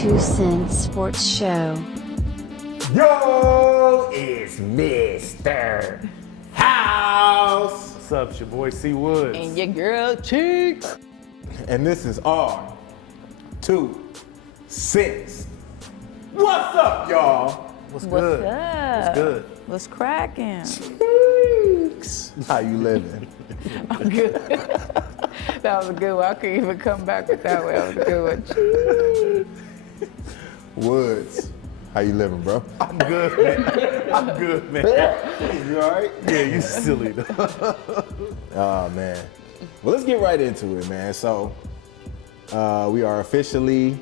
2 Cent Sports Show. Yo, it's Mr. House. What's up, it's your boy C Woods. And your girl Cheeks. And this is our 2 Cents. What's up, y'all? What's What's good? up? What's good? What's cracking? Cheeks. How you living? I'm good. That was a good one. I couldn't even come back with that one. That was a good one. Woods. How you living, bro? I'm good, man. I'm good, man. You all right? Yeah, you silly though. Oh, man. Well, let's get right into it, man. So, we are officially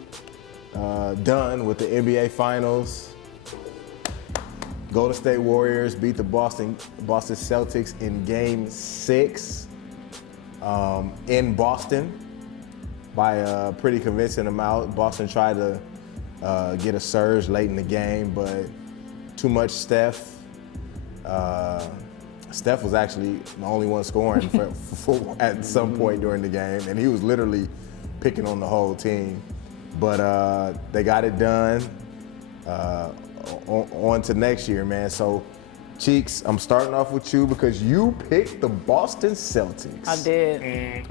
done with the NBA Finals. Golden State Warriors beat the Boston Celtics in Game 6 in Boston by a pretty convincing amount. Boston tried to get a surge late in the game, but too much Steph. Steph was actually the only one scoring at some point during the game, and he was literally picking on the whole team. But they got it done. On to next year, man. So, Cheeks, I'm starting off with you because you picked the Boston Celtics. I did.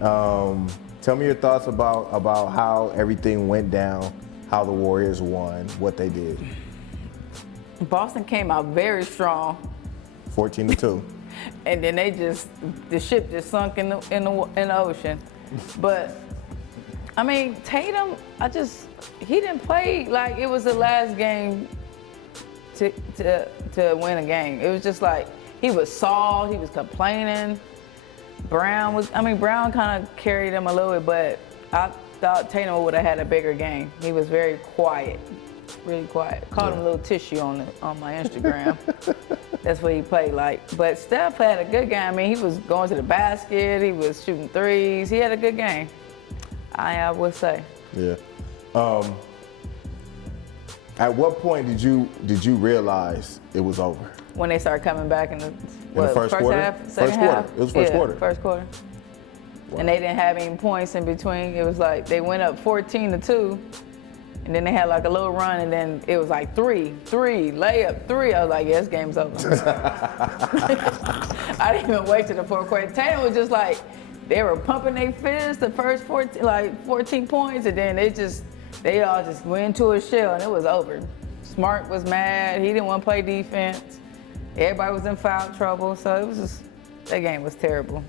Tell me your thoughts about how everything went down, how the Warriors won, what they did. Boston came out very strong, 14-2. and then the ship just sunk in the ocean. But I mean, Tatum, he didn't play like it was the last game to win a game. It was just like he was soft, he was complaining. Brown kind of carried him a little bit, but I thought Tatum would have had a bigger game. He was very quiet, really quiet. Called him a little tissue on my Instagram. That's what he played like. But Steph had a good game. I mean, he was going to the basket, he was shooting threes. He had a good game, I would say. Yeah. At what point did you realize it was over? When they started coming back in the first quarter? half, second half? It was first quarter. First quarter. Wow. And they didn't have any points in between. It was like they went up 14-2, and then they had like a little run, and then it was like three, layup, 3. I was like, yeah, this game's over. I didn't even wait till the fourth quarter. Tatum was just like, they were pumping their fist the first 14 points, and then they all just went into a shell, and it was over. Smart was mad. He didn't want to play defense. Everybody was in foul trouble, so it was just, that game was terrible.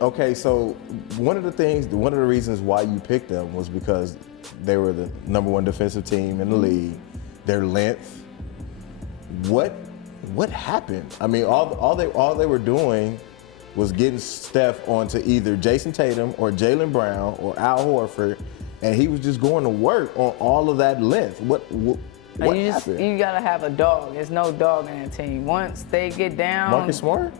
Okay, so one of the reasons why you picked them was because they were the number 1 defensive team in the league, their length. What happened? I mean, all they were doing was getting Steph onto either Jason Tatum or Jaylen Brown or Al Horford, and he was just going to work on all of that length. What happened? You gotta have a dog. There's no dog in that team. Once they get down, Marcus Smart?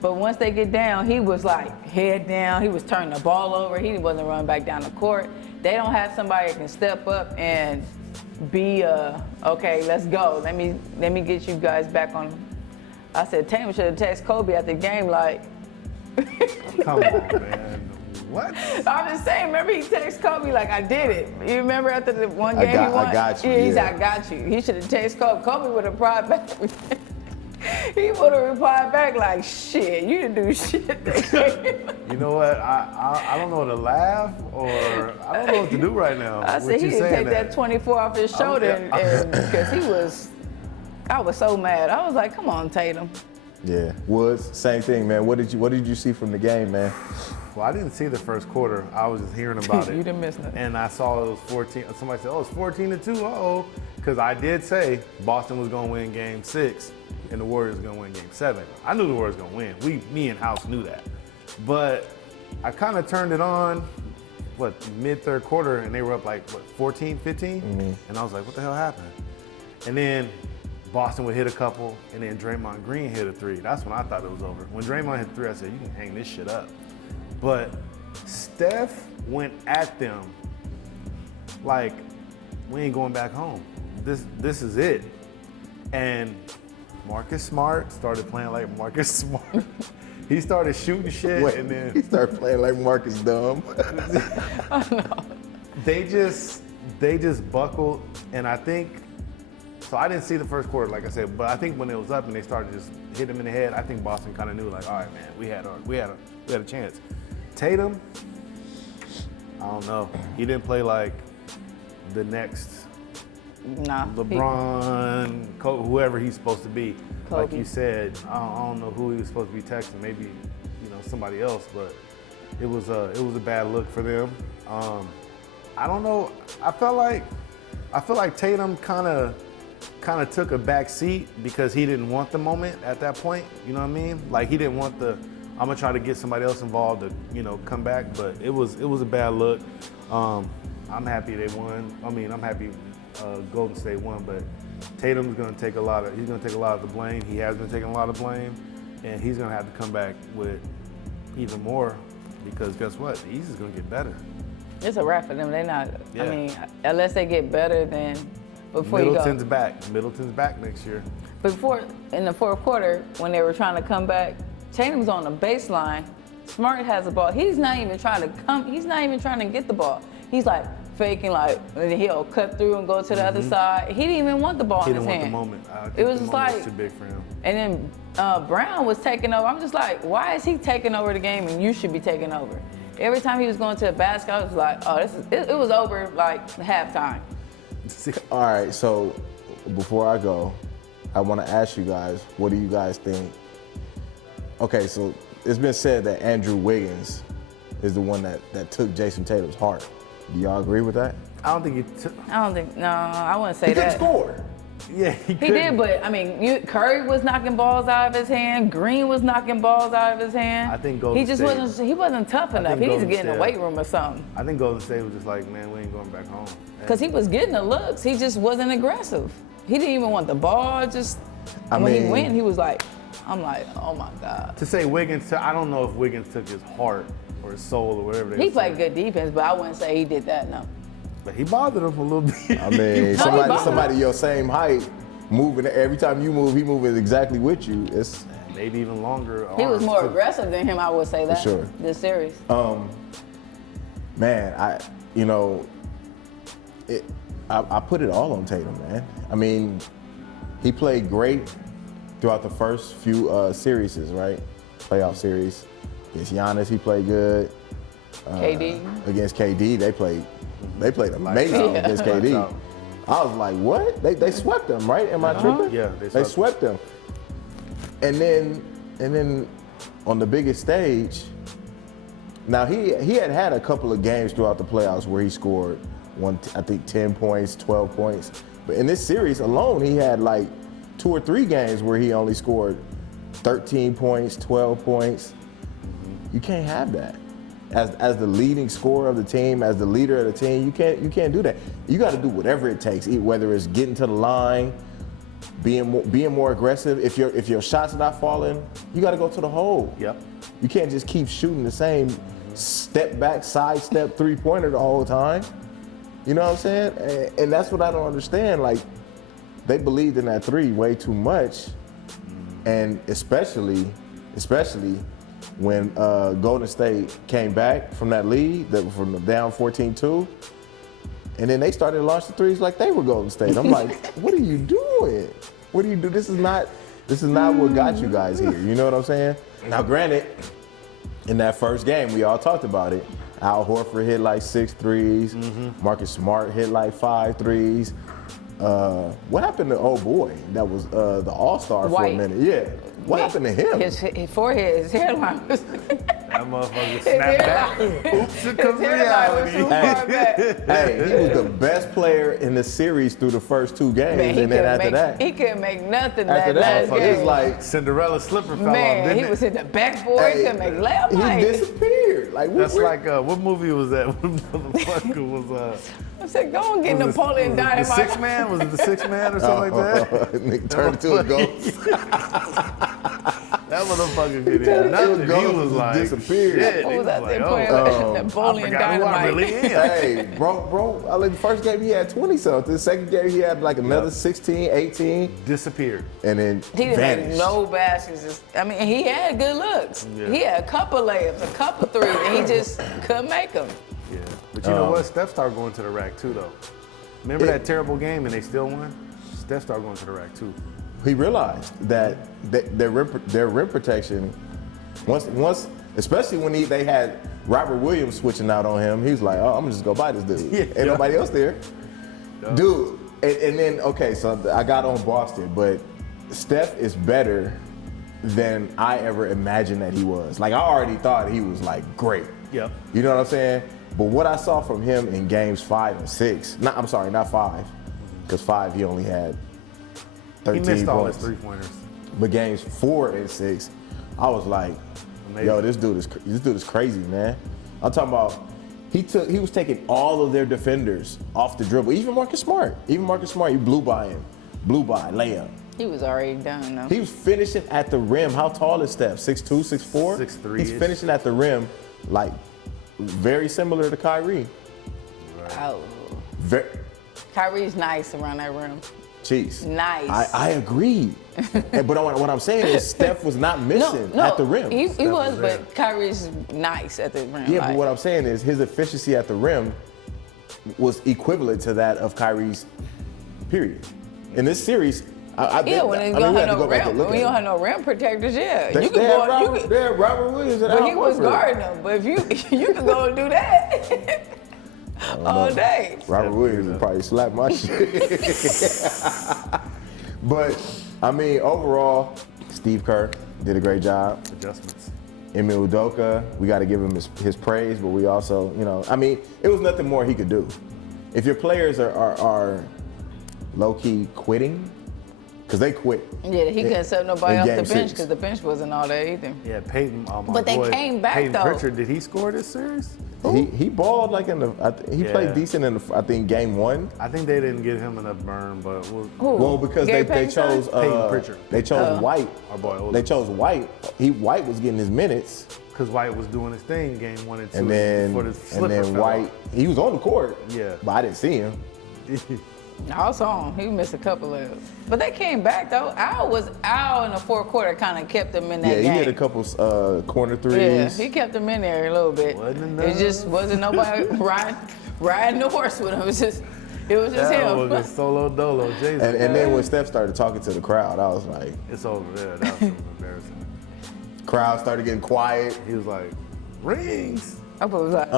But once they get down, he was like head down. He was turning the ball over. He wasn't running back down the court. They don't have somebody that can step up and be okay, let's go. Let me get you guys back on. I said Tatum should have texted Kobe after the game like. Come on, man. What? I'm just saying, remember he texted Kobe like, I did it. You remember after the one game he won? I got you. Yeah, he yeah. said, I got you. He should have texted Kobe. Kobe would have replied back. He would have replied back like, shit, you didn't do shit. You know what? I don't know whether to laugh or I don't know what to do right now. I said he didn't take that 24 off his shoulder because I was so mad. I was like, come on, Tatum. Yeah, Woods, same thing, man. What did you see from the game, man? Well, I didn't see the first quarter. I was just hearing about it. You didn't miss nothing. And I saw it was 14. Somebody said, oh, it's 14-2. Uh-oh. Because I did say Boston was going to win Game 6 and the Warriors were going to win Game 7. I knew the Warriors were going to win. Me and House knew that. But I kind of turned it on, mid-third quarter, and they were up 14, 15? Mm-hmm. And I was like, what the hell happened? And then Boston would hit a couple, and then Draymond Green hit a 3. That's when I thought it was over. When Draymond hit 3, I said, you can hang this shit up. But Steph went at them like, we ain't going back home. This is it. And Marcus Smart started playing like Marcus Smart. He started shooting shit, and then he started playing like Marcus Dumb. they just they just buckled, and I think, so I didn't see the first quarter, like I said, but I think when it was up and they started just hit him in the head, I think Boston kind of knew, like, all right, man, we had a chance. Tatum, I don't know. He didn't play like the next Nah. LeBron, whoever he's supposed to be. Kobe. Like you said, I don't know who he was supposed to be texting. Maybe somebody else, but it was a bad look for them. I don't know. I feel like Tatum kind of took a back seat because he didn't want the moment at that point. You know what I mean? Like he didn't want I'm gonna try to get somebody else involved to come back. But it was a bad look. I'm happy they won. I mean, I'm happy Golden State won, but Tatum's gonna take a lot of the blame. He has been taking a lot of blame, and he's gonna have to come back with even more because guess what? The East is gonna get better. It's a wrap for them. They're not. Yeah. I mean, unless they get better, then before Middleton's you go. back. Middleton's back next year. Before in the fourth quarter, when they were trying to come back, Tatum's on the baseline. Smart has the ball. He's not even trying to come. He's not even trying to get the ball. He's like faking, like, and then he'll cut through and go to the other side. He didn't even want the ball in his hand. He didn't want the moment. I think It was the just moment like was too big for him. And then Brown was taking over. I'm just like, why is he taking over the game and you should be taking over? Every time he was going to the basket, I was like, oh, it was over like halftime. All right, so before I go, I want to ask you guys, what do you guys think? Okay, so it's been said that Andrew Wiggins is the one that took Jason Tatum's heart. Do y'all agree with that? I don't think he took. No, I wouldn't say He that. couldn't score. Yeah, He did, but I mean, Curry was knocking balls out of his hand. Green was knocking balls out of his hand. I think Golden He State- wasn't tough enough. He think needs to Golden get in the State- weight room or something. I think Golden State was just like, man, we ain't going back home. Because he was getting the looks. He just wasn't aggressive. He didn't even want the ball. Just when he went, he was like, I'm like, oh my God. To say Wiggins, I don't know if Wiggins took his heart or his soul or whatever they He say. played good defense, but I wouldn't say he did that, no. But he bothered him a little bit. I mean, bothered somebody your same height, moving every time you move, he moving exactly with you. It's Maybe even longer He was arms, more too. aggressive than him, I would say that. sure. This series. man, I put it all on Tatum, man. I mean, he played great throughout the first few series, right? Playoff series. Against Giannis, he played good. KD. Against KD, they played amazing out. against Lights KD. out. I was like, what? They swept them, right? Am I tripping? Yeah, they swept them. And then on the biggest stage, now he had a couple of games throughout the playoffs where he scored 10 points, 12 points. But in this series alone, he had like 2 or 3 games where he only scored 13 points, 12 points. You can't have that. As the leading scorer of the team, as the leader of the team, you can't do that. You got to do whatever it takes, whether it's getting to the line, being more aggressive. If your shots are not falling, you got to go to the hole. Yep. You can't just keep shooting the same step back, side step 3-pointer the whole time. You know what I'm saying? And that's what I don't understand. Like, they believed in that 3 way too much, and especially when Golden State came back from that lead, from the down 14-2, and then they started to launch the threes like they were Golden State. I'm like, what are you doing? What do you do? This is not what got you guys here. You know what I'm saying? Now, granted, in that first game, we all talked about it. Al Horford hit like 6 threes. Marcus Smart hit like 5 threes. What happened to old boy that was the All-Star for a White. minute? Yeah. What happened to him? His forehead, his hairline was. That motherfucker His snapped back. hairline- Oops, it His comes hairline was reality. too far back. Hey, he was the best player in the series through the first 2 games, Man, and then after that, he couldn't make nothing after that last that, game. it's like Cinderella slipper fell off, Man, didn't he it? was in the backboard. He couldn't make layup. he Like, disappeared. Like That's like, what movie was that? What motherfucker was, I said, go and get was Napoleon the Dynamite. 6 Man? Was it the 6 Man or something like that? Nigga turned into a ghost. That motherfucker did Turned it. into a Nothing. He ghost was and like, disappeared. shit. What He was that like, thing oh, playing? Napoleon I forgot who I Dynamite. really am. Hey, bro, I like the first game he had 20 something. The second game he had like another 16, 18, Disappeared. and then He didn't vanished. make no baskets. I mean, he had good looks. Yeah. He had a couple layups, a couple threes, and he just couldn't make them. Yeah. But you know what? Steph started going to the rack too, though. Remember that terrible game and they still won? Steph started going to the rack too. He realized that their rim protection, once especially when they had Robert Williams switching out on him, he was like, oh, I'm gonna just go buy this dude. Ain't nobody else there. No. Dude, and then, okay, so I got on Boston, but Steph is better than I ever imagined that he was. Like, I already thought he was, like, great. Yep. You know what I'm saying? But what I saw from him in games 5 and 6, not 5, because 5 he only had 13 He missed all his points. 3-pointers. But games 4 and 6, I was like, amazing. Yo, this dude is crazy, man. I'm talking about he was taking all of their defenders off the dribble. Even Marcus Smart, he blew by him, layup. He was already done though. He was finishing at the rim. How tall is Steph? 6'2", 6'4"? 6'3". He's finishing at the rim, like very similar to Kyrie. Oh. Kyrie's nice around that rim. Jeez. Nice. I agree. But what I'm saying is Steph was not missing at the rim. He was, but Kyrie's nice at the rim. Yeah, but what I'm saying is his efficiency at the rim was equivalent to that of Kyrie's, period. In this series, when you don't have no rim, when you don't have no rim protectors, you can go. They had Robert Williams and but Al he was Horford. guarding them. But if you can go and do that all day. Robert Williams would probably slap my shit. But I mean, overall, Steve Kerr did a great job. Adjustments. Ime Udoka, we got to give him his praise, but we also, I mean, it was nothing more he could do. If your players are low-key quitting, because they quit. Yeah, he couldn't set nobody off the bench 6. because the bench wasn't all there either. Yeah, Peyton. But they came back, Peyton though. Pritchard, did he score this series? He balled like he played decent in I think game 1. I think they didn't give him enough burn, but Well, because they chose Peyton Pritchard. They chose White. Our boy Olin. They chose White. White was getting his minutes. Because White was doing his thing game 1 and 2. And then before the slipper fell White, off. he was on the court. Yeah. But I didn't see him. I saw him. He missed a couple of, but they came back though. Al in the fourth quarter kind of kept them in that game. Yeah, he hit a couple corner threes. Yeah, he kept them in there a little bit. It just wasn't nobody riding the horse with him. It was just That him. was a solo dolo, Jason. And then when Steph started talking to the crowd, I was like, it's over there. That was embarrassing. Crowd started getting quiet. He was like, rings. I was like,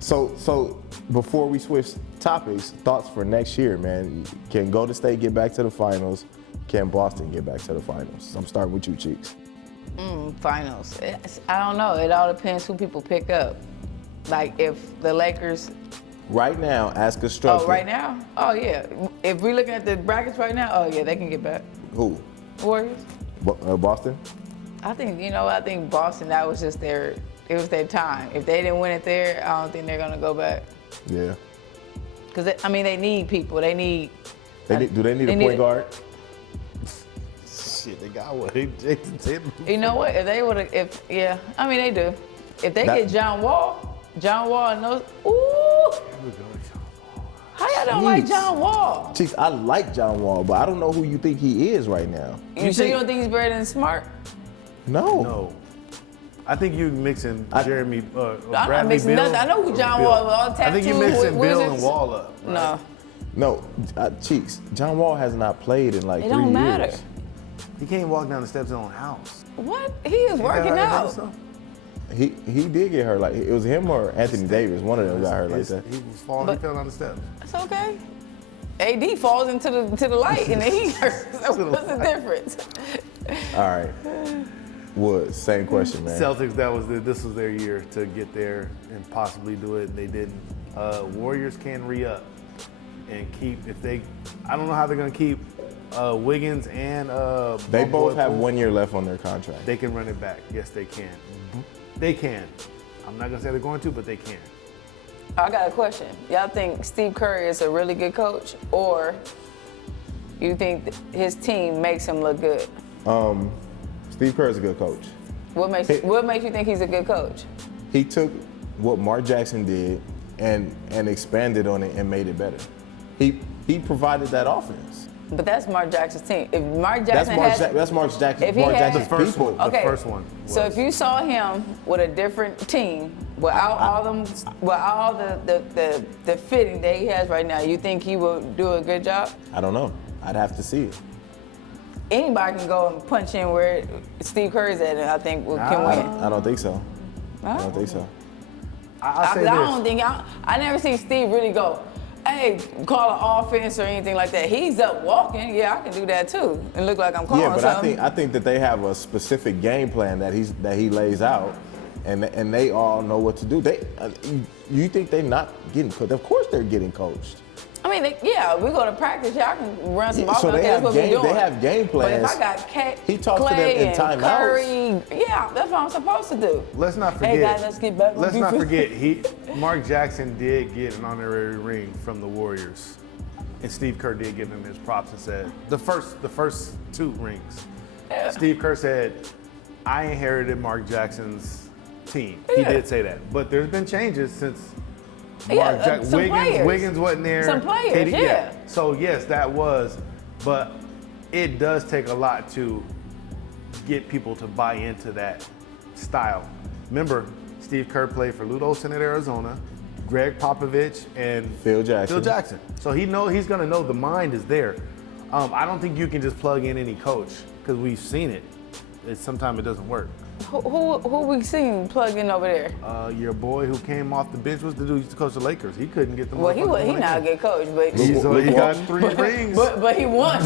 So before we switch topics, thoughts for next year, man. Can Golden State get back to the finals? Can Boston get back to the finals? I'm starting with you, Cheeks. finals. I don't know. It all depends who people pick up. Like if the Lakers. Right now, ask a structure. Oh, right now? Oh, yeah. If we're looking at the brackets right now, oh, yeah, they can get back. Who? Warriors? Boston? I think Boston, that was just it was their time. If they didn't win it there, I don't think they're going to go back. Yeah. Because, they need people. Do they need a point guard? Shit, they got one. Jason Tatum. You know what? If they would have, they do. If they get John Wall knows, ooh. How y'all don't like John Wall? Cheeks, I like John Wall, but I don't know who you think he is right now. You don't think he's better than Smart? No. I think you mixing Jeremy, I'm Bradley not mixing Beal. nothing. I know who John Wall is. All the I think you tattoos, mixing Bill wizards. and Wall up. Right? No, Cheeks, John Wall has not played in like 3 years. It don't matter. He can't walk down the steps of his own house. What? He is working out. He did get hurt. Like it was him or Anthony Davis. One of them got hurt like that. He was falling. He fell down the steps. It's okay. AD falls into the light and then he hurts. So what's the difference? All right. Woods, same question, man. Celtics, this was their year to get there and possibly do it, and they didn't. Warriors can re-up and keep I don't know how they're gonna keep Wiggins and they both have 1 year left on their contract. They can run it back. Yes, they can. They can. I'm not gonna say they're going to, but they can. I got a question. Y'all think Steve Curry is a really good coach, or you think his team makes him look good? Steve Kerr is a good coach. What makes you think he's a good coach? He took what Mark Jackson did and expanded on it and made it better. He provided that offense. But that's Mark Jackson's team. If Mark That's Jackson That's Mark Jackson. if he Mark had- Jackson's The first people. one. Okay. The first one So was. if you saw him with a different team, without all the fitting that he has right now, you think he will do a good job? I don't know. I'd have to see it. Anybody can go and punch in where Steve Curry's at, and I think can win. I don't think so. I don't think so. I'll say this. I don't think I never see Steve really go, hey, call an offense or anything like that. He's up walking. Yeah, I can do that too, and look like I'm calling Yeah, but something. I think that they have a specific game plan that he lays out, and they all know what to do. You think they're not getting coached? Of course they're getting coached. I mean, we go to practice. Y'all can run some Yeah, offense. so they That's have what we game- doing. they have game But if plans. I got He talks to them Clay in and timeouts. Curry, yeah, that's what I'm supposed to do. Let's not forget. Hey guys, let's get back on Let's not defense. forget. Mark Jackson did get an honorary ring from the Warriors, and Steve Kerr did give him his props and said the first 2 rings. Yeah. Steve Kerr said, "I inherited Mark Jackson's team." He Yeah. did say that, but there's been changes since. Yeah, some players. Wiggins wasn't there. Some players, yeah. So yes, that was, but it does take a lot to get people to buy into that style. Remember, Steve Kerr played for Lute Olson at Arizona, Greg Popovich, and Phil Jackson. So he's gonna know the mind is there. I don't think you can just plug in any coach because we've seen it. Sometimes it doesn't work. Who we seen plug in over there? Your boy who came off the bench was the dude who used to coach the Lakers. He couldn't get the. Well, he motherfuckers not a winning. good coach, but He got 3 rings. but he won.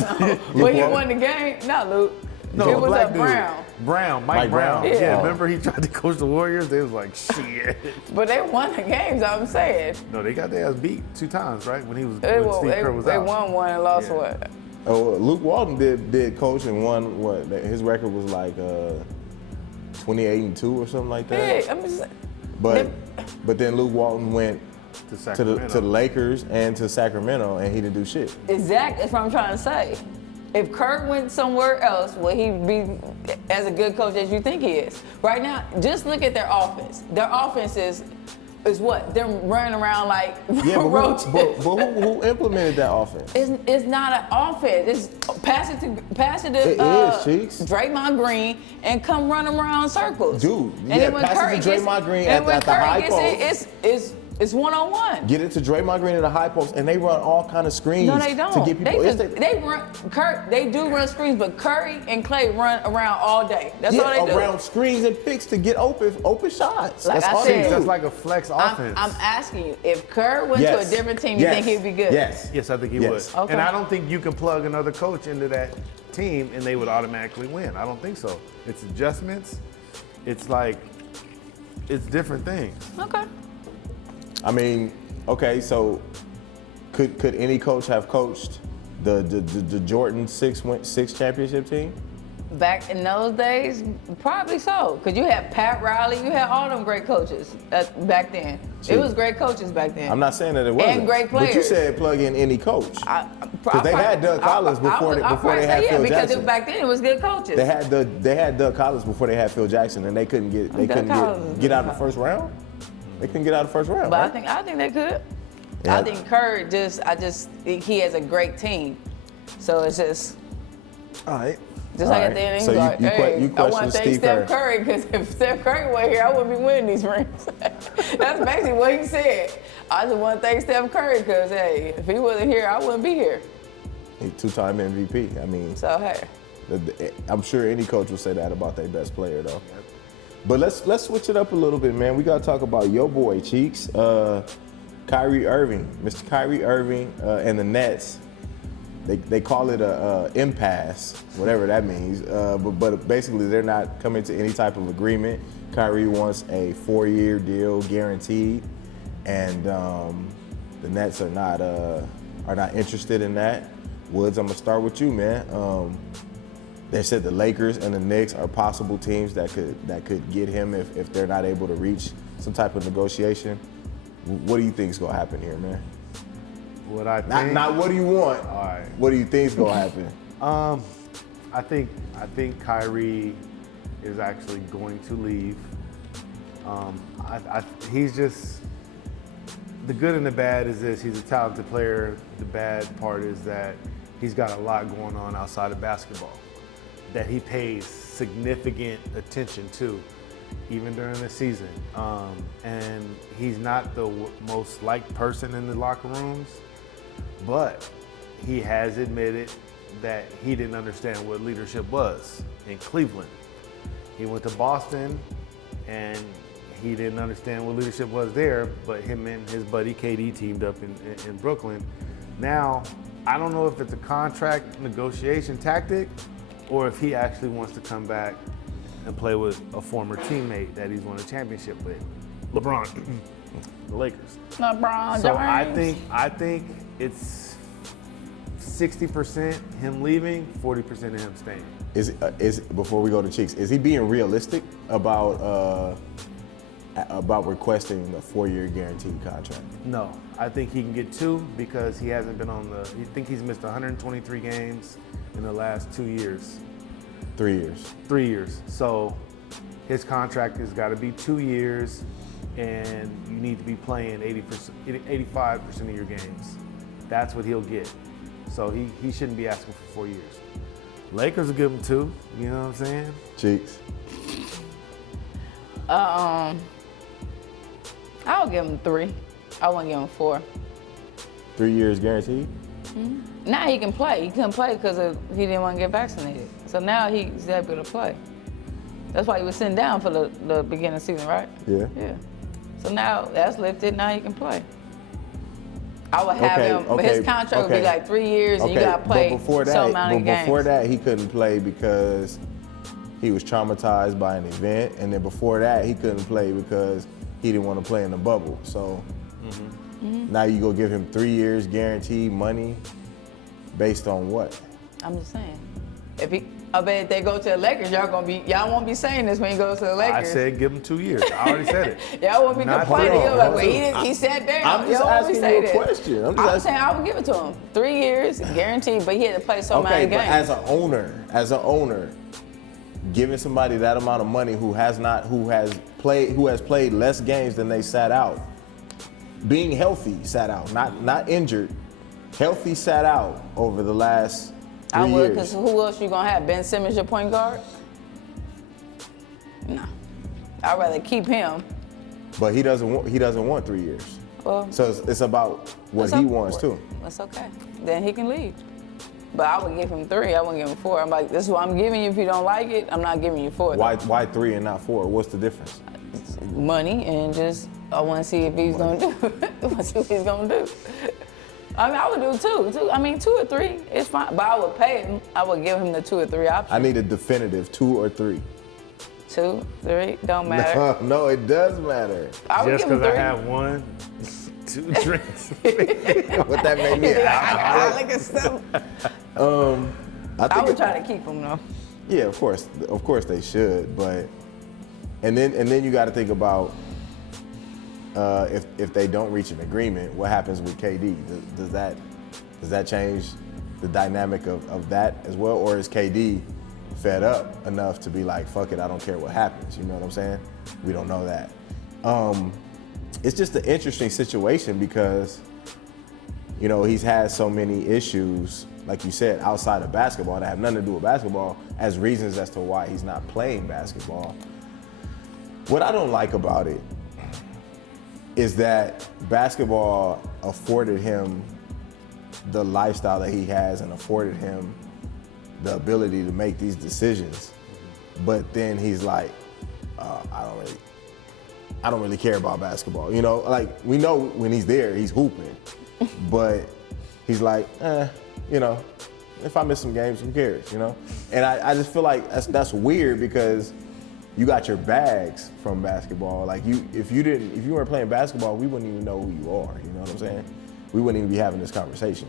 But he won the game. Not Luke. No, it a was black a dude. Brown. Mike Brown. Brown. Yeah, Oh. remember he tried to coach the Warriors? They was like, shit. But they won the games. I'm saying. No, they got their ass beat 2 times, right? When Steve Kerr was They out. won one and lost Yeah. what? Oh, Luke Walton did coach and won what? His record was like 28-2 or something like that. Yeah, I'm just, But then Luke Walton went To to Sacramento. the Lakers and to Sacramento, and he didn't do shit. exactly. That's what I'm trying to say. If Kirk went somewhere else, will he be as a good coach as you think he is? Right now, just look at their offense. Their offense is what? They're running around like roaches. but who implemented that offense? It's not an offense. It's pass it to It is, Cheeks. Draymond Green and come run around in circles. Dude, and yeah, then when pass it Curry to Draymond Green at the Curry high gets post. It's one-on-one. Get it to Draymond Green at the high post, and they run all kind of screens. No, they don't. To get people. They do run screens, but Curry and Clay run around all day. That's all they do. around screens and picks to get open shots. Like That's I all said, they do. That's like a flex offense. I'm asking you, if Kerr went to a different team, you think he'd be good? Yes. Yes, I think he Yes. would. Okay. And I don't think you can plug another coach into that team and they would automatically win. I don't think so. It's adjustments. It's like, it's different things. Okay. I mean, okay, so could any coach have coached the Jordan six championship team? Back in those days, probably so. Because you had Pat Riley, you had all them great coaches back then. Gee. It was great coaches back then. I'm not saying that it wasn't. great But you players. said plug in any coach. Because they had Doug Collins before they had Phil because Jackson. back then it was good coaches. They had Doug Collins before they had Phil Jackson, and they couldn't Collins get out of the first round. They couldn't get out of the first round. But right? I think they could. Yeah. I think Kerr I just think he has a great team. So it's just All right. like at the end, So he's like, you hey, I question want to thank Steve Steph Kerr. Curry because if Steph Curry wasn't here, I wouldn't be winning these rings. That's basically what he said. I just want to thank Steph Curry because, hey, if he wasn't here, I wouldn't be here. He 2-time MVP. I mean, So, hey. I'm sure any coach would say that about their best player, though. But let's switch it up a little bit, man. We gotta talk about your boy Cheeks, Kyrie Irving, Mr. Kyrie Irving, and the Nets. They call it a impasse, whatever that means. But basically, they're not coming to any type of agreement. Kyrie wants a 4-year deal guaranteed, and the Nets are not interested in that. Woods, I'm gonna start with you, man. They said the Lakers and the Knicks are possible teams that could get him if they're not able to reach some type of negotiation. What do you think is gonna happen here, man? What I think. Not what do you want. All right. What do you think is gonna happen? I think Kyrie is actually going to leave. He's just, the good and the bad is this: he's a talented player. The bad part is that he's got a lot going on outside of basketball that he pays significant attention to, even during the season. And he's not the most liked person in the locker rooms, but he has admitted that he didn't understand what leadership was in Cleveland. He went to Boston and he didn't understand what leadership was there, but him and his buddy KD teamed up in Brooklyn. Now, I don't know if it's a contract negotiation tactic or if he actually wants to come back and play with a former teammate that he's won a championship with, LeBron, the Lakers. LeBron So James. I think it's 60% him leaving, 40% of him staying. Is before we go to Cheeks, is he being realistic about requesting a 4-year guaranteed contract? No, I think he can get 2 because he hasn't been on the. I think he's missed 123 games in the last 2 years. 3 years. 3 years. So his contract has got to be 2 years, and you need to be playing 85% of your games. That's what he'll get. So he shouldn't be asking for 4 years. Lakers will give him 2. You know what I'm saying? Cheeks. I'll give him 3. I won't give him 4. 3 years guaranteed? Now he can play. He couldn't play because he didn't want to get vaccinated. So now he's able to play. That's why he was sitting down for the beginning of the season, right? Yeah. Yeah. So now that's lifted. Now he can play. I would have him. His contract would be like 3 years, and you got to play so amount of games. Before that, he couldn't play because he was traumatized by an event, and then before that, he couldn't play because he didn't want to play in the bubble. So now you go give him 3 years guaranteed money based on what? I'm just saying. I bet if they go to the Lakers, y'all won't be saying this when he goes to the Lakers. I said give him 2 years. I already said it. Y'all won't be Not complaining. for You're all. like, he sat there. I'm just asking you a question. I'm saying I would give it to him. 3 years, guaranteed, but he had to play so many games. Okay, but as an owner, giving somebody that amount of money who has played less games than they sat out, being healthy sat out, not injured, healthy sat out over the last 3 I would, years. because who else you gonna have? Ben Simmons, your point guard? No. I'd rather keep him. But he doesn't want 3 years. Well, So it's about what he wants too. That's okay. Then he can leave. But I would give him 3. I wouldn't give him 4. I'm like, this is what I'm giving you. If you don't like it, I'm not giving you 4. Why 3 and not 4? What's the difference? Money and just I want to see if he's gonna do it. I want to see what he's gonna do. I mean, I would do 2. I mean, 2 or 3, it's fine. But I would pay him. I would give him the 2 or 3 option. I need a definitive 2 or 3. 2, 3, don't matter. No, it does matter. I would Just give him because 3. I have 1, 2 drinks. What that made me I like a stuff. I I would try to keep him though. Yeah, of course they should, but and then you got to think about if they don't reach an agreement, what happens with KD? Does that change the dynamic of that as well, or is KD fed up enough to be like, fuck it, I don't care what happens? You know what I'm saying? We don't know that. It's just an interesting situation because he's had so many issues, like you said, outside of basketball that have nothing to do with basketball as reasons as to why he's not playing basketball. What I don't like about it is that basketball afforded him the lifestyle that he has and afforded him the ability to make these decisions. But then he's like, I don't really care about basketball. Like we know when he's there, he's hooping. But he's like, if I miss some games, who cares, And I just feel like that's weird because you got your bags from basketball. Like if you weren't playing basketball, we wouldn't even know who you are, you know what I'm saying? We wouldn't even be having this conversation.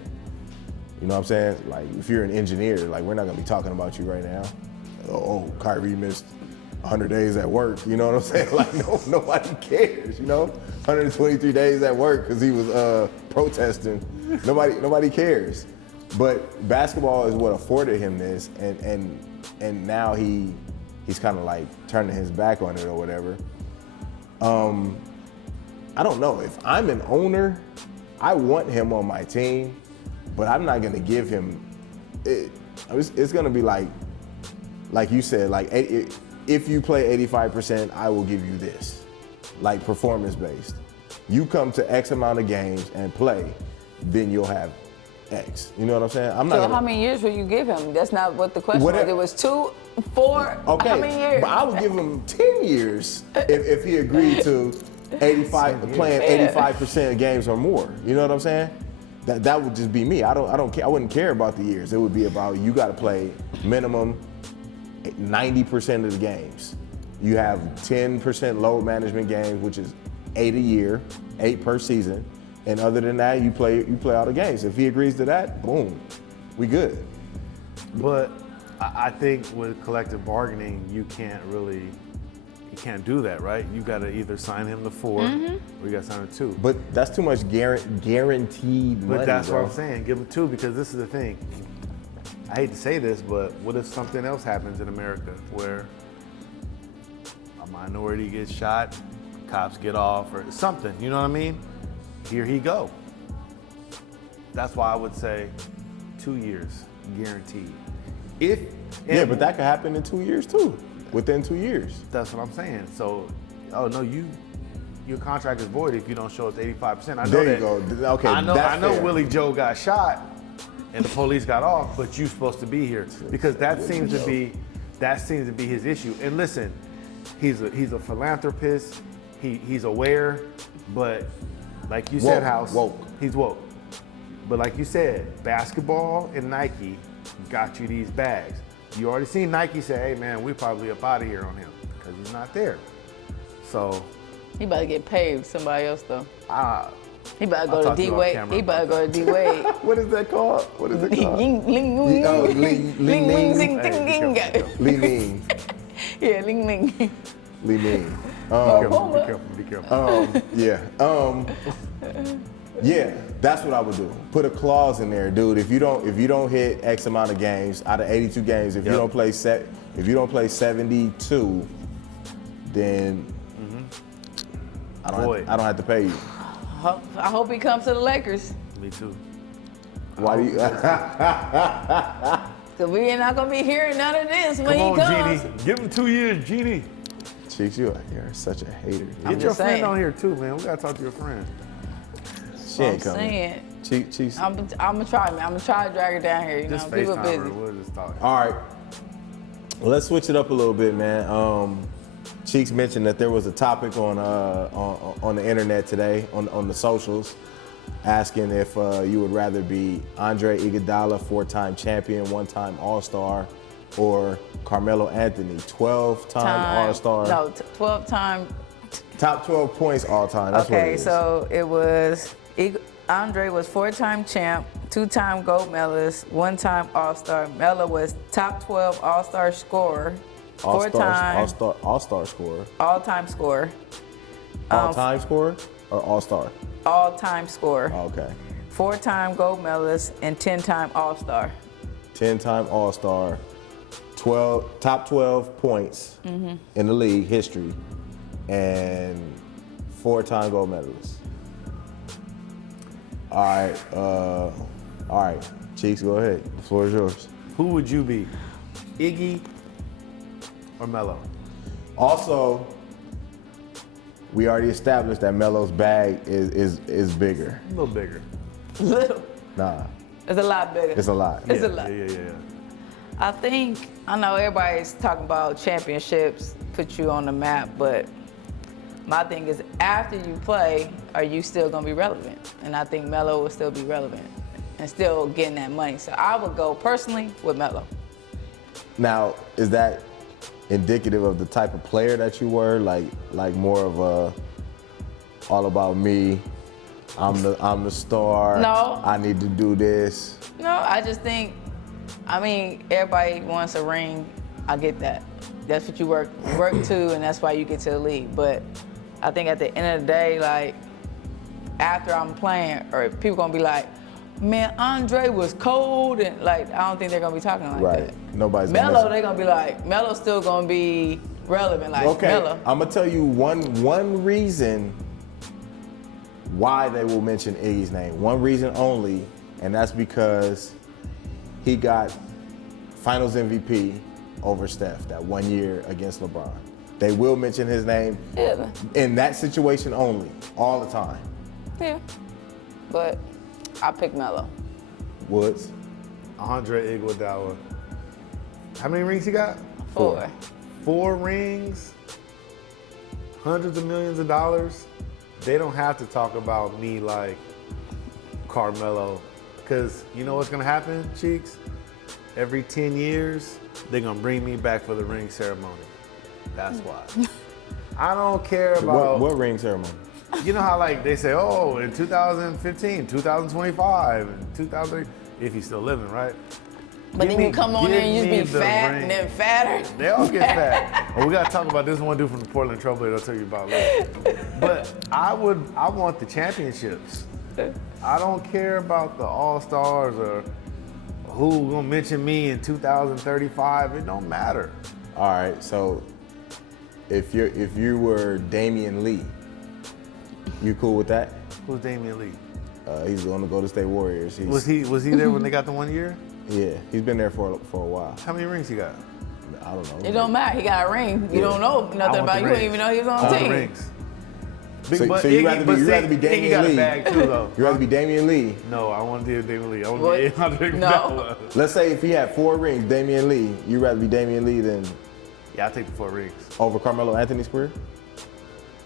You know what I'm saying? Like if you're an engineer, like we're not gonna be talking about you right now. Oh, Kyrie missed 100 days at work, you know what I'm saying? Like nobody cares, 123 days at work because he was protesting. Nobody cares. But basketball is what afforded him this, and now he's kind of like turning his back on it or whatever. I don't know. If I'm an owner, I want him on my team, but I'm not gonna give him it's gonna be like you said, like if you play 85%, I will give you this, like performance based. You come to X amount of games and play, then you'll have X. You know what I'm saying? I'm not. So gonna, how many years will you give him? That's not what the question was. It was 2, 4. Okay, How many years? but I would give him 10 years if he agreed to 85 playing 85% of games or more. You know what I'm saying? That would just be me. I don't care. I wouldn't care about the years. It would be about you got to play minimum 90% of the games. You have 10% load management games, which is 8 a year, 8 per season. And other than that, you play all the games. If he agrees to that, boom, we good. But I think with collective bargaining, you can't do that, right? You got to either sign him to 4 or you got to sign him to 2. But that's too much guaranteed money, But that's bro. what I'm saying. Give him 2 because this is the thing. I hate to say this, but what if something else happens in America where a minority gets shot, cops get off, or something? You know what I mean? Here he go. That's why I would say 2 years guaranteed. Yeah, but that could happen in 2 years too. Within 2 years. That's what I'm saying. So, no, your contract is void if you don't show up to 85%. I know There you that. go. Okay, I know fair. Willie Joe got shot and the police got off, but you're supposed to be here because that seems to be his issue. And listen, he's a philanthropist. He's aware, but like you said, he's woke. But like you said, basketball and Nike got you these bags. You already seen Nike say, hey man, we probably up out of here on him because he's not there. So He about to get paid with somebody else though. He about to I'll go talk to to you off D-Wade. camera He about to go to D-Wade. What is that called? What is it called? Ling, ling, ling, Oh, ling, Ling ling, ling, zing, Hey, ding, be ding. careful. Li Ning. Yeah, ling, ling. Li Ning. Be careful. Yeah. Yeah, that's what I would do. Put a clause in there, dude. If you don't hit X amount of games out of 82 games, if you don't play 72, then I don't have to pay you. I hope he comes to the Lakers. Me too. Why do you? Cause we ain't not gonna be hearing none of this when Come he on, comes. Genie. Give him 2 years, Genie. Cheeks, you're such a hater. I'm Get your just friend saying. on here too, man. We gotta talk to your friend. She ain't I'm coming. saying. Cheeks. I'm gonna try, man. I'm gonna try to drag her down here. You Just know, people FaceTime busy. her. We'll just talk. All right. Let's switch it up a little bit, man. Cheeks mentioned that there was a topic on the internet today, on the socials, asking if you would rather be Andre Iguodala, 4-time champion, 1-time All-Star, or Carmelo Anthony, 12-time All-Star. No, 12-time. Top 12 points all time. That's what it Okay, is. so it was Andre was 4-time champ, 2-time gold medalist, 1-time All-Star. Melo was top 12 All-Star scorer, 4-time All-Star scorer. all-time scorer, All-time scorer or All-Star? all-time scorer, Oh, okay. 4-time gold medalist, and 10-time All-Star. 10-time All-Star, top 12 points in the league history, and 4-time gold medalist. All right, Cheeks, go ahead. The floor is yours. Who would you be, Iggy or Melo? Also, we already established that Melo's bag is bigger. A little bigger. Little. Nah, It's a lot bigger. it's a lot. It's yeah, a lot. Yeah. I know everybody's talking about championships, put you on the map, but my thing is after you play, are you still gonna be relevant? And I think Melo will still be relevant and still getting that money. So I would go personally with Melo. Now, is that indicative of the type of player that you were? Like more of a all about me. I'm the star. No. I need to do this. No, I just think, everybody wants a ring. I get that. That's what you work to, and that's why you get to the league. But I think at the end of the day, like, after I'm playing, or people gonna be like, man, Andre was cold, and like, I don't think they're gonna be talking like Right. that. Nobody's gonna Melo, mention- they're gonna be like, Melo's still gonna be relevant, like Okay, Melo. I'm gonna tell you one reason why they will mention Iggy's name. One reason only, and that's because he got Finals MVP over Steph that 1 year against LeBron. They will mention his name in that situation only, all the time. Yeah. But I pick Melo. Woods. Andre Iguodala. How many rings he got? 4. 4 rings, hundreds of millions of dollars. They don't have to talk about me like Carmelo, because you know what's gonna happen, Cheeks? Every 10 years, they're gonna bring me back for the ring ceremony. That's why. I don't care about What ring ceremony? You know how like they say, oh, in 2015, 2025, and 2000, if he's still living, right? But then you come on there and you give be me the fat ring. and then fatter. They all get fat. Well, we gotta talk about this one dude from the Portland Trailblazers I'll tell you about later. But I want the championships. I don't care about the All-Stars or who gonna mention me in 2035. It don't matter. All right, so if you were Damian Lee, you cool with that? Who's Damian Lee? He's on the Golden State Warriors. Was he there when they got the 1 year? Yeah, he's been there for a while. How many rings he got? I don't know. It don't matter. He got a ring. You don't know nothing about. You don't even know he was on the team. Rings. So you'd rather be Damian got Lee. a bag too, though. You'd rather be Damian Lee. No, I want to be Damian Lee. I want to be Andre No. Iguodala. Let's say if he had 4 rings, Damian Lee, you'd rather be Damian Lee than Yeah, I take the 4 rings. over Carmelo Anthony's career?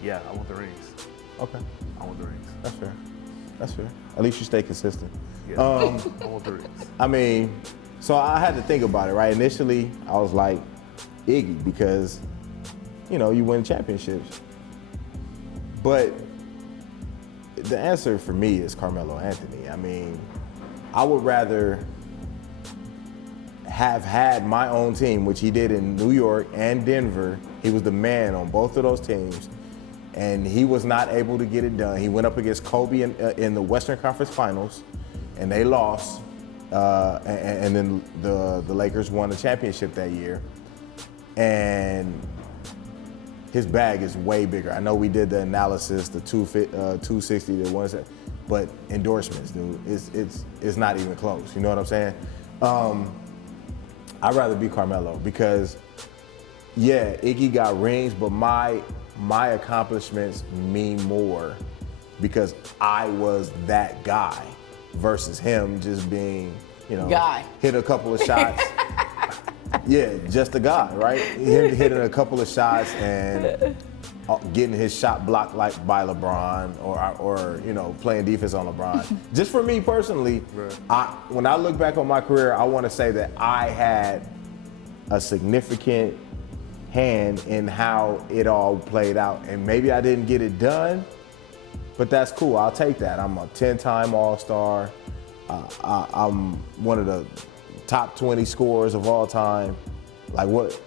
Yeah, I want the rings. Okay, I want the rings. that's fair. That's fair. At least you stay consistent. Yeah, I want the rings. I mean, so I had to think about it, right? Initially, I was like Iggy because, you know, you win championships. But the answer for me is Carmelo Anthony. I mean, I would rather have had my own team, which he did in New York and Denver. He was the man on both of those teams, and he was not able to get it done. He went up against Kobe in the Western Conference Finals, and they lost. And then the Lakers won the championship that year. And his bag is way bigger. I know we did the analysis, the 260 to 170, but endorsements, dude, it's not even close. You know what I'm saying? I'd rather be Carmelo because, yeah, Iggy got rings, but my accomplishments mean more because I was that guy versus him just being, you know, hit a couple of shots. Yeah, just a guy, right? Him hitting a couple of shots and getting his shot blocked like by LeBron or you know, playing defense on LeBron. Just for me personally, when I look back on my career, I want to say that I had a significant hand in how it all played out. And maybe I didn't get it done, but that's cool. I'll take that. I'm a 10-time All-Star. I'm one of the top 20 scorers of all time. Like what?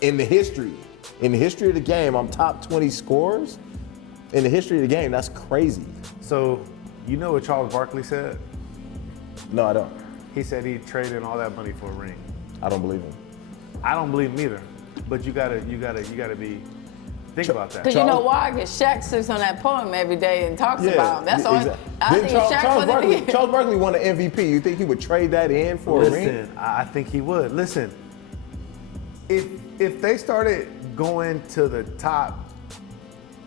In the history of the game, I'm top 20 scorers? In the history of the game, that's crazy. So, you know what Charles Barkley said? No, I don't. He said he traded all that money for a ring. I don't believe him. I don't believe him either. But you gotta be. Think about that. Because you know why? Because Shaq sits on that poem every day and talks about him. That's all. Exactly. I think Shaq Charles Barkley won an MVP. You think he would trade that in for a ring? Listen, I think he would. Listen, if they started going to the top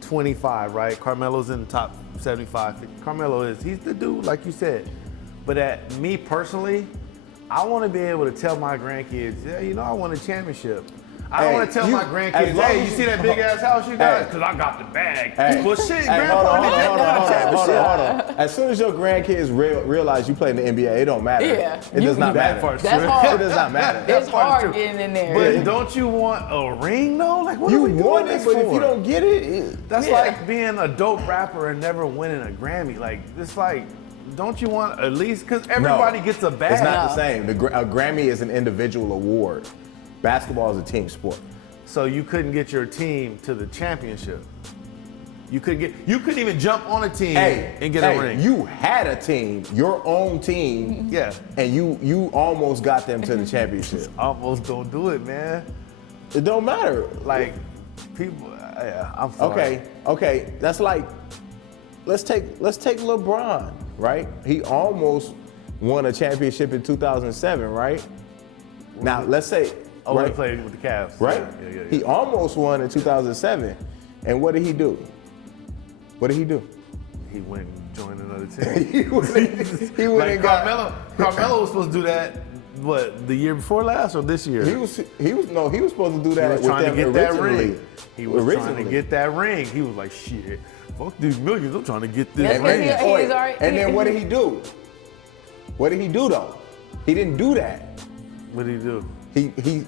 25, right? Carmelo's in the top 75. He's the dude, like you said. But at me personally, I want to be able to tell my grandkids, yeah, you know, I won a championship. I don't want to tell my grandkids, hey, you see that big ass house you got? Because I got the bag. Well, shit, grandpa didn't win a championship. Hold on. As soon as your grandkids realize you play in the NBA, it don't matter. Yeah. It does not matter. That's hard. It does not matter. It's hard getting in there. But don't you want a ring though? Like, what You are we doing want this it, but for? if you don't get it, That's like being a dope rapper and never winning a Grammy. Like, it's like, don't you want at least, because everybody gets a bag. It's not the same. A Grammy is an individual award. Basketball is a team sport. So you couldn't get your team to the championship. You couldn't even jump on a team and get a ring. You had a team, your own team. Yeah. And you almost got them to the championship. Almost don't do it, man. It don't matter. Like, people, yeah, I'm sorry. Okay. That's like, let's take LeBron, right? He almost won a championship in 2007, right? Now, let's say, Oh, he right? played with the Cavs. Right? Yeah. He almost won in 2007. And what did he do? What did he do? He went and joined another team. he went Like and got. Carmelo was supposed to do that. What, the year before last or this year? He was supposed to do He that was with trying to them get that originally. ring. He was trying to Originally. get that ring. He was like, shit, fuck these millions. I'm trying to get this That's And, because ring. he- he's already- and then what did he do? What did he do though? He didn't do that. What did he do?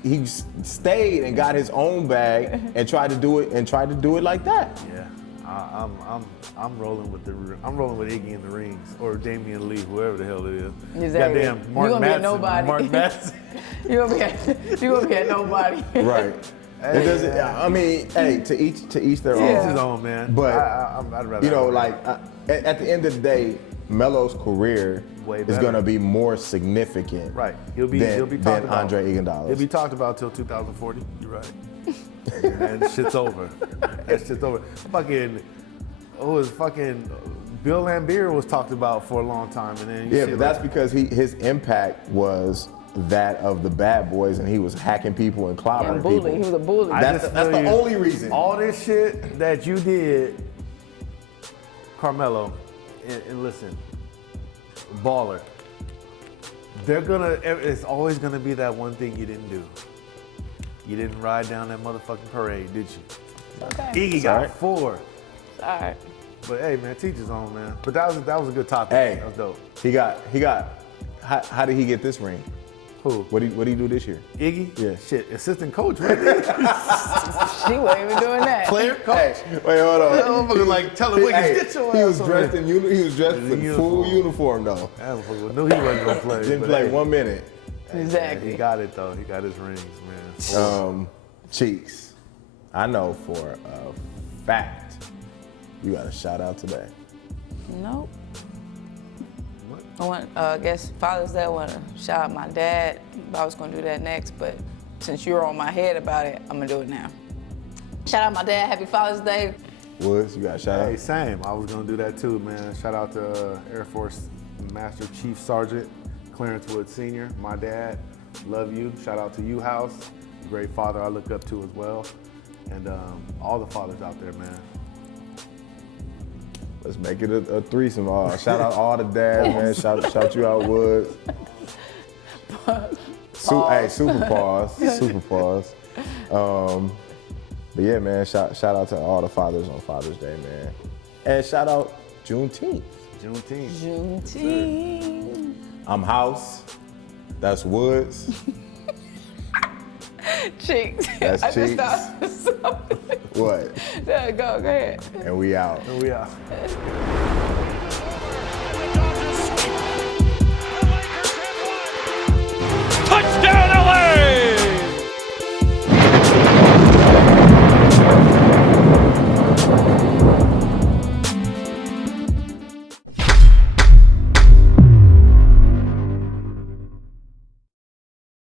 He stayed and got his own bag and tried to do it like that. Yeah, I'm rolling with I'm rolling with Iggy and the Rings or Damian Lee, whoever the hell it is. Exactly. Goddamn, You Mark gonna be at Madsen. nobody. Mark Madsen. You gonna be at nobody. Right. It doesn't. I mean, hey, to each their Each own. his own, man. But I'd rather you know, have a like ring. at the end of the day, Melo's career Way is better. going to be more significant. Right. He'll be than talked about. Andre Iguodala. He'll be talked about till 2040. You're right. And shit's over. That shit's over. Fucking Bill Laimbeer was talked about for a long time, and then Yeah, but that's because his impact was that of the bad boys, and he was hacking people and clobbering And bully. people. He was a bully. That's the only reason. All this shit that you did, Carmelo, and listen, baller. It's always gonna be that one thing you didn't do. You didn't ride down that motherfucking parade, did you? Okay. Iggy all got right. 4. All right. But hey, man, teach his own, man. But that was a good topic. Hey, That was dope. he got. How did he get this ring? Who? What did he do this year? Iggy? Yeah. Shit, assistant coach, right there. She wasn't even doing that. Player, coach. Hey, wait, hold on. That motherfucker like telling Wiggins, Hey, get your he ass was over dressed here. in he was dressed In in uniform. full uniform though. That motherfucker knew he wasn't gonna play. Didn't but play hey, 1 minute. Exactly. He got it though. He got his rings, man. Cheeks, I know for a fact you got a shout out today. Nope. What? I want, I guess Father's Day, I want to shout out my dad. I was going to do that next, but since you're on my head about it, I'm going to do it now. Shout out my dad. Happy Father's Day. Woods, you got a shout Hey, out? same. I was gonna do that too, man. Shout out to Air Force Master Chief Sergeant Clarence Wood Sr., my dad. Love you. Shout out to you, House. Great father I look up to as well. And all the fathers out there, man. Let's make it a threesome. Shout out all the dads, man. Shout you out, Woods. Hey, super pause. Super pause. But yeah, man, shout out to all the fathers on Father's Day, man. And shout out Juneteenth. Juneteenth. Juneteenth. I'm House. That's Woods. Cheeks. That's I just Cheeks. thought of something. What? Yeah, go ahead. And we out. Here we are. Touchdown!